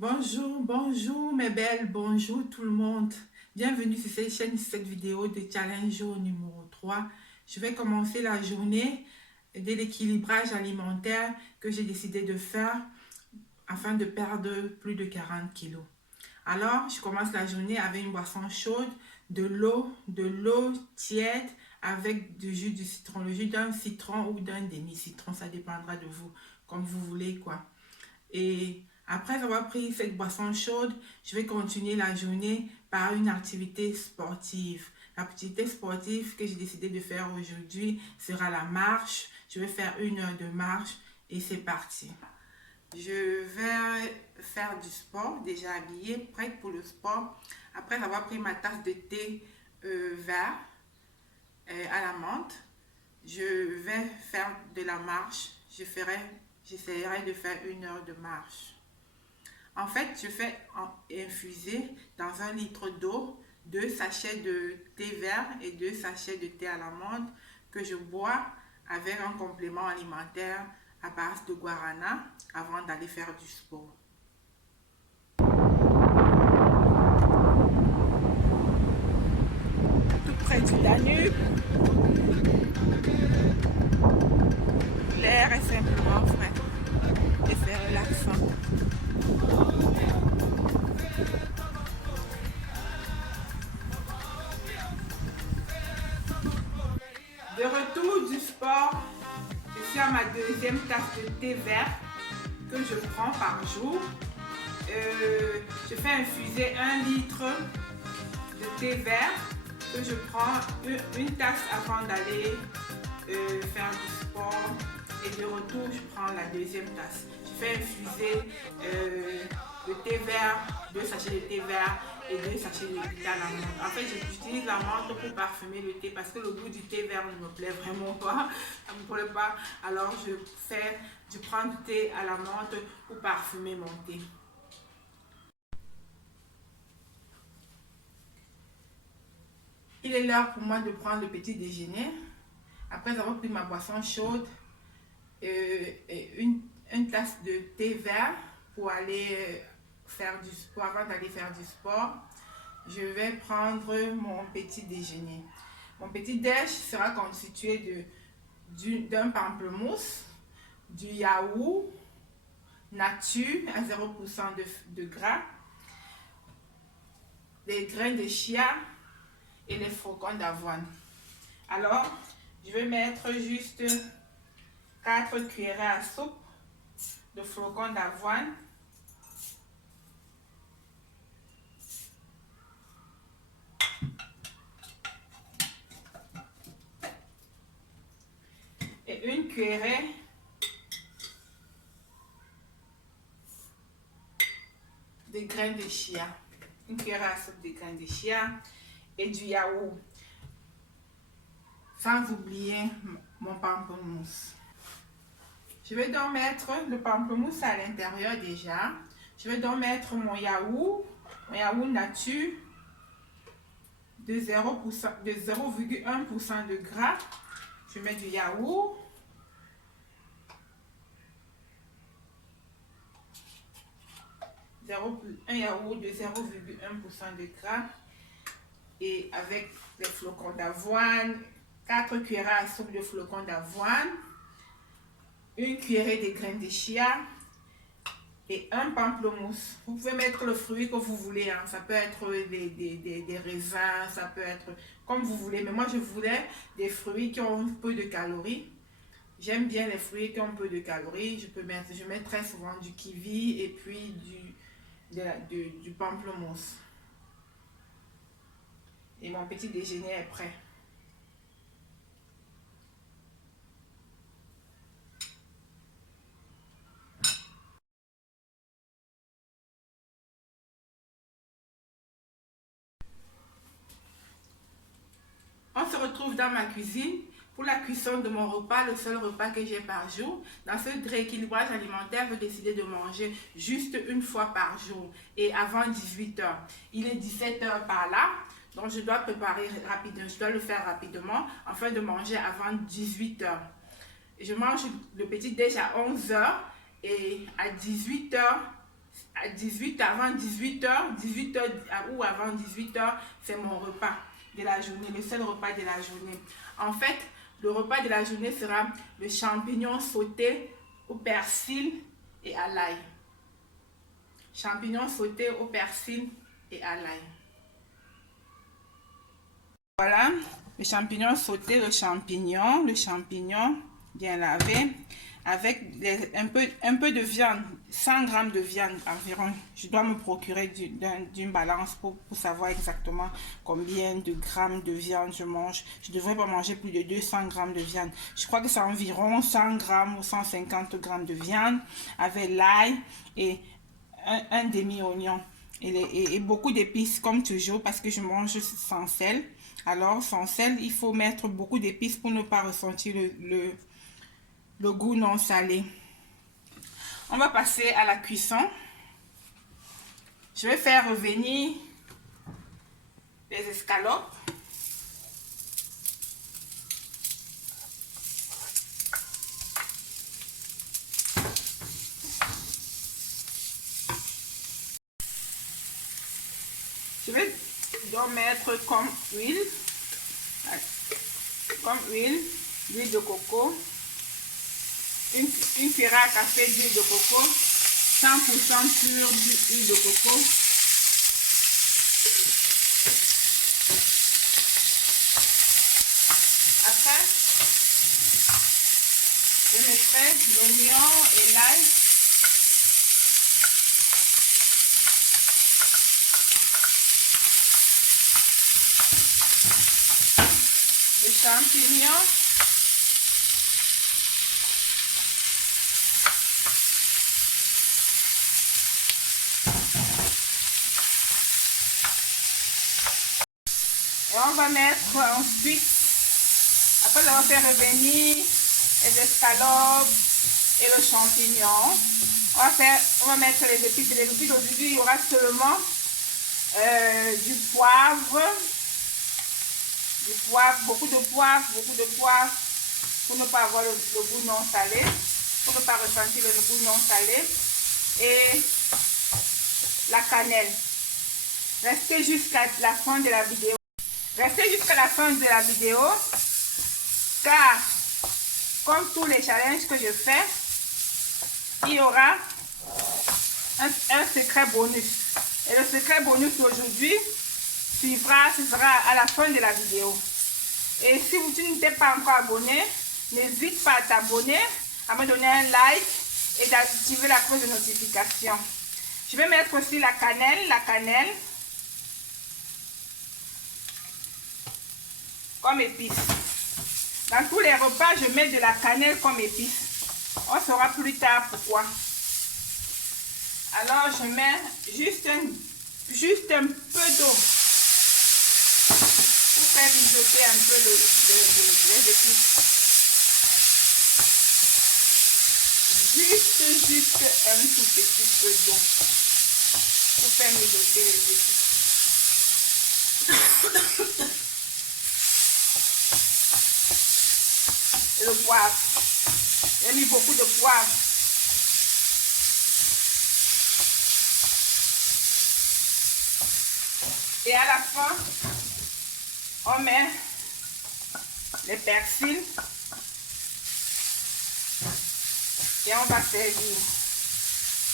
Bonjour, bonjour mes belles, bonjour tout le monde. Bienvenue sur cette chaîne, sur cette vidéo de challenge jour numéro 3. Je vais commencer la journée de l'équilibrage alimentaire que j'ai décidé de faire afin de perdre plus de 40 kilos. Alors, je commence la journée avec une boisson chaude, de l'eau tiède avec du jus de citron. Le jus d'un citron ou d'un demi-citron, ça dépendra de vous, comme vous voulez quoi. Et après avoir pris cette boisson chaude, je vais continuer la journée par une activité sportive. L'activité sportive que j'ai décidé de faire aujourd'hui sera la marche. Je vais faire 1 heure de marche et c'est parti. Je vais faire du sport, déjà habillée, prête pour le sport. Après avoir pris ma tasse de thé vert à la menthe, je vais faire de la marche. J'essaierai de faire 1 heure de marche. En fait, je fais infuser dans 1 litre d'eau 2 sachets de thé vert et 2 sachets de thé à l'amande que je bois avec un complément alimentaire à base de guarana avant d'aller faire du sport. Tout près du Danube, l'air est simplement frais et c'est relaxant. De retour du sport, je suis à ma deuxième tasse de thé vert que je prends par jour. Je fais infuser 1 litre de thé vert que je prends une tasse avant d'aller faire du sport et de retour je prends la deuxième tasse. Je fais infuser le thé vert, 2 sachets de thé vert et 2 sachets de thé à la menthe. En fait, j'utilise la menthe pour parfumer le thé parce que le goût du thé vert ne me plaît vraiment pas. Ça me plaît pas. Alors, je prends du thé à la menthe pour parfumer mon thé. Il est l'heure pour moi de prendre le petit déjeuner. Après avoir pris ma boisson chaude, et une tasse de thé vert pour aller faire du sport, avant d'aller faire du sport, je vais prendre mon petit déjeuner. Mon petit déj sera constitué d'un pamplemousse, du yaourt nature à 0% de gras, des grains de chia et les flocons d'avoine. Alors, je vais mettre juste 4 cuillerées à soupe de flocons d'avoine. Et 1 cuillerée de grains de chia. 1 cuillerée à soupe de grains de chia et du yaourt. Sans oublier mon pamplemousse. Je vais donc mettre le pamplemousse à l'intérieur déjà. Je vais donc mettre mon yaourt nature de 0,1% de gras. Je mets du yaourt. Un yaourt de 0,1% de gras. Et avec les flocons d'avoine, 4 cuillerées à soupe de flocons d'avoine, 1 cuillerée de grains de chia et un pamplemousse. Vous pouvez mettre le fruit que vous voulez, hein. Ça peut être des raisins, ça peut être comme vous voulez. Mais moi, je voulais des fruits qui ont un peu de calories. J'aime bien les fruits qui ont un peu de calories. Je mets très souvent du kiwi et puis du pamplemousse. Et mon petit déjeuner est prêt. On se retrouve dans ma cuisine pour la cuisson de mon repas, le seul repas que j'ai par jour. Dans ce rééquilibrage alimentaire, j'ai décidé de manger juste 1 fois par jour et avant 18 h. Il est 17 h par là, donc je dois préparer rapidement, je dois le faire rapidement afin de manger avant 18 h. Je mange le petit déj à 11 h et à 18 h, à 18, avant 18h, 18h ou avant 18h, c'est mon repas de la journée, le seul repas de la journée. En fait, le repas de la journée sera le champignon sauté au persil et à l'ail. Champignons sautés au persil et à l'ail. Voilà, le champignon sauté, le champignon bien lavé, avec un peu de viande, 100 grammes de viande environ. Je dois me procurer d'une balance pour savoir exactement combien de grammes de viande je mange. Je devrais pas manger plus de 200 grammes de viande. Je crois que c'est environ 100 grammes ou 150 grammes de viande avec l'ail et un demi-oignon. Et beaucoup d'épices comme toujours parce que je mange sans sel. Alors sans sel, il faut mettre beaucoup d'épices pour ne pas ressentir le goût non salé. On va passer à la cuisson. Je vais faire revenir les escalopes. Je vais donc mettre comme huile l'huile de coco, une cuillère à café d'huile de coco, 100% pure d'huile de coco. Après, je mettrai l'oignon et l'ail. Les champignons, et on va mettre ensuite, après avoir fait revenir les escalopes et le champignon, on va mettre les épices. Les épices aujourd'hui, il y aura seulement du poivre, beaucoup de poivre, pour ne pas avoir le goût non salé, pour ne pas ressentir le goût non salé, et la cannelle. Restez jusqu'à la fin de la vidéo. Restez jusqu'à la fin de la vidéo, car comme tous les challenges que je fais, il y aura un secret bonus. Et le secret bonus d'aujourd'hui ce sera à la fin de la vidéo. Et si tu ne t'es pas encore abonné, n'hésite pas à t'abonner, à me donner un like et d'activer la cloche de notification. Je vais mettre aussi la cannelle comme épice. Dans tous les repas, je mets de la cannelle comme épice. On saura plus tard pourquoi. Alors, je mets juste un peu d'eau pour faire mijoter un peu les épices. Juste un tout petit peu d'eau pour faire mijoter les épices. Et le poivre. J'ai mis beaucoup de poivre. Et à la fin, on met les persils et on va servir.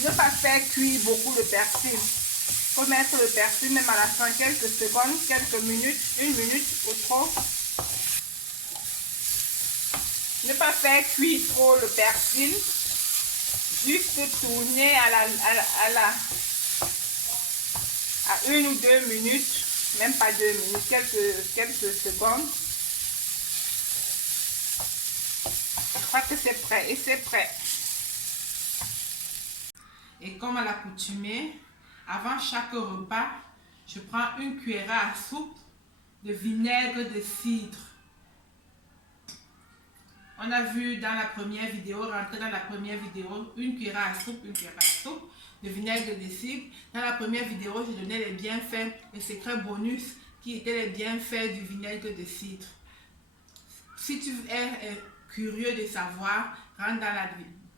Ne pas faire cuire beaucoup le persil. Il faut mettre le persil même à la fin, quelques secondes, quelques minutes, 1 minute ou trop. Ne pas faire cuire trop le persil. Juste tourner à 1 ou 2 minutes, même pas 2 minutes, quelques secondes. Je crois que c'est prêt et c'est prêt. Et comme à l'accoutumée, avant chaque repas, je prends une cuillère à soupe de vinaigre de cidre. On a vu dans la première vidéo, une cuillère à soupe de vinaigre de cidre. Dans la première vidéo, je donnais les bienfaits, les secrets bonus qui étaient les bienfaits du vinaigre de cidre. Si tu es curieux de savoir, rentre dans la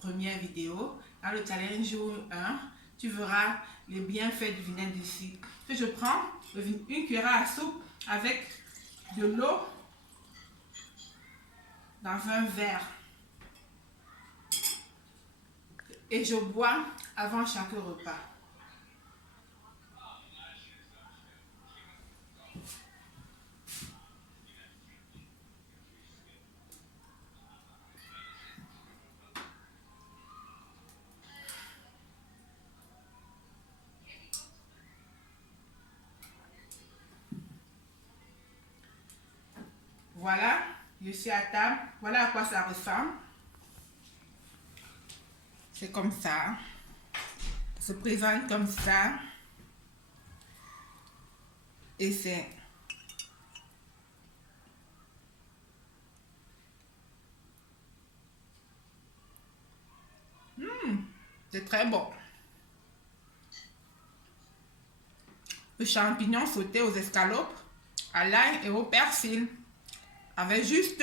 première vidéo, dans le challenge jour 1, tu verras les bienfaits du vinaigre de cidre. Je prends une cuillère à soupe avec de l'eau dans un verre. Et je bois avant chaque repas. Voilà, je suis à table. Voilà à quoi ça ressemble. C'est comme ça. Ça se présente comme ça. Et c'est... c'est très bon. Le champignon sauté aux escalopes, à l'ail et au persil. Avec juste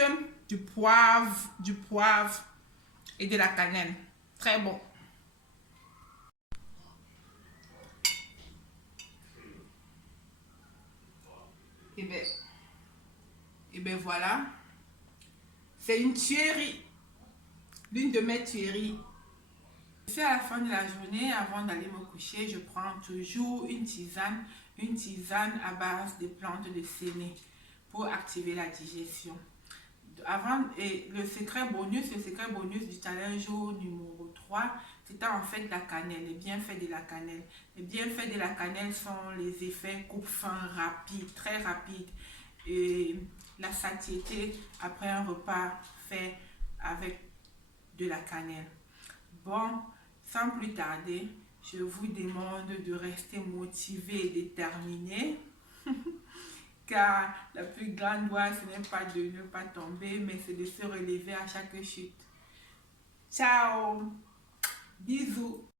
du poivre et de la cannelle. Très bon. Et ben voilà. C'est une tuerie. L'une de mes tueries. C'est à la fin de la journée, avant d'aller me coucher, je prends toujours une tisane à base de plantes de séné pour activer la digestion. Et le secret bonus du challenge numéro 3, c'était en fait la cannelle, les bienfaits de la cannelle. Les bienfaits de la cannelle sont les effets coupe-faim rapides, très rapides, et la satiété après un repas fait avec de la cannelle. Bon, sans plus tarder, je vous demande de rester motivé et déterminé. Car la plus grande loi, ce n'est pas de ne pas tomber, mais c'est de se relever à chaque chute. Ciao! Bisous!